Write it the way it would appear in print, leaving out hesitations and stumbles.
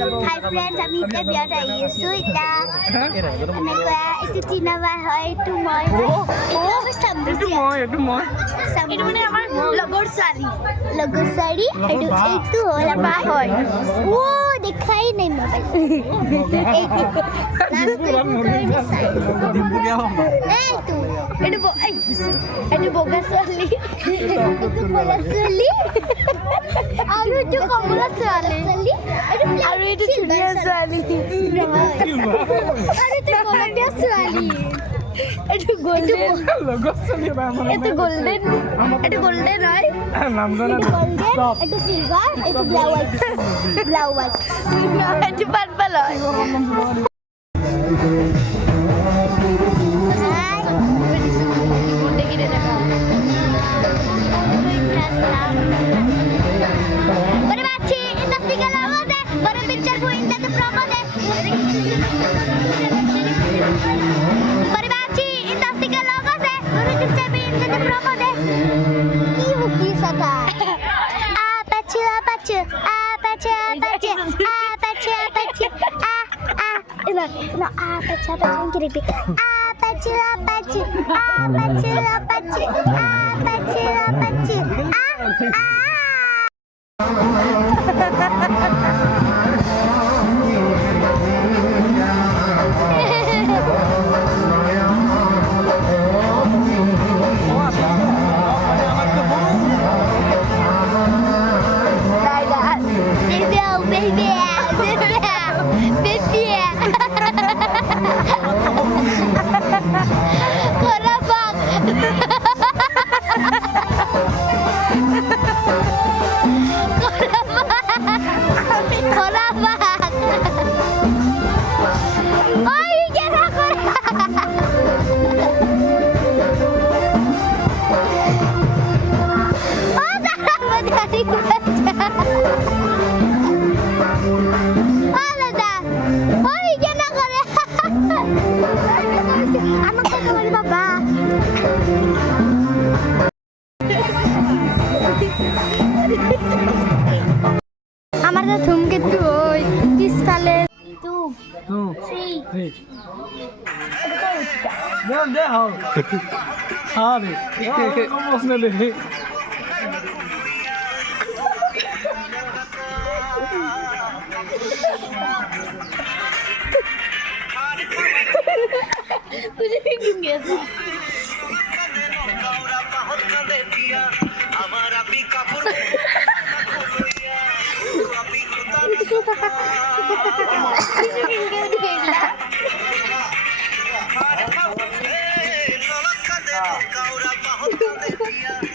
Hi friends, আমি এতিয়া বিয়াত আহি আছো এতিয়া এনেকুৱা এইটো চিনাবা হয় এইটো মই এইটো মানে আমাৰ লগৰ ছোৱালী এইটো হ'ল আমাৰ হয় ও দেখাই নাই এইটো বগা ছোৱালী আৰু এইটো কমলা ছোৱালী আৰু এইটো ধুনীয়া ছোৱালী আৰু এইটো কমলা ছোৱালী এইটো গোল্ডেন এইটো গোল্ডেন হয় এইটো সিলভাৰ এইটো ব্লাউ হোৱাইট এইটো পাৰ্পল হয় আমার তো ধুমকেতু ওই পিছফালে 2 3 দে হাও আরে কমস না লে मुझे भी घूम गया था Kaura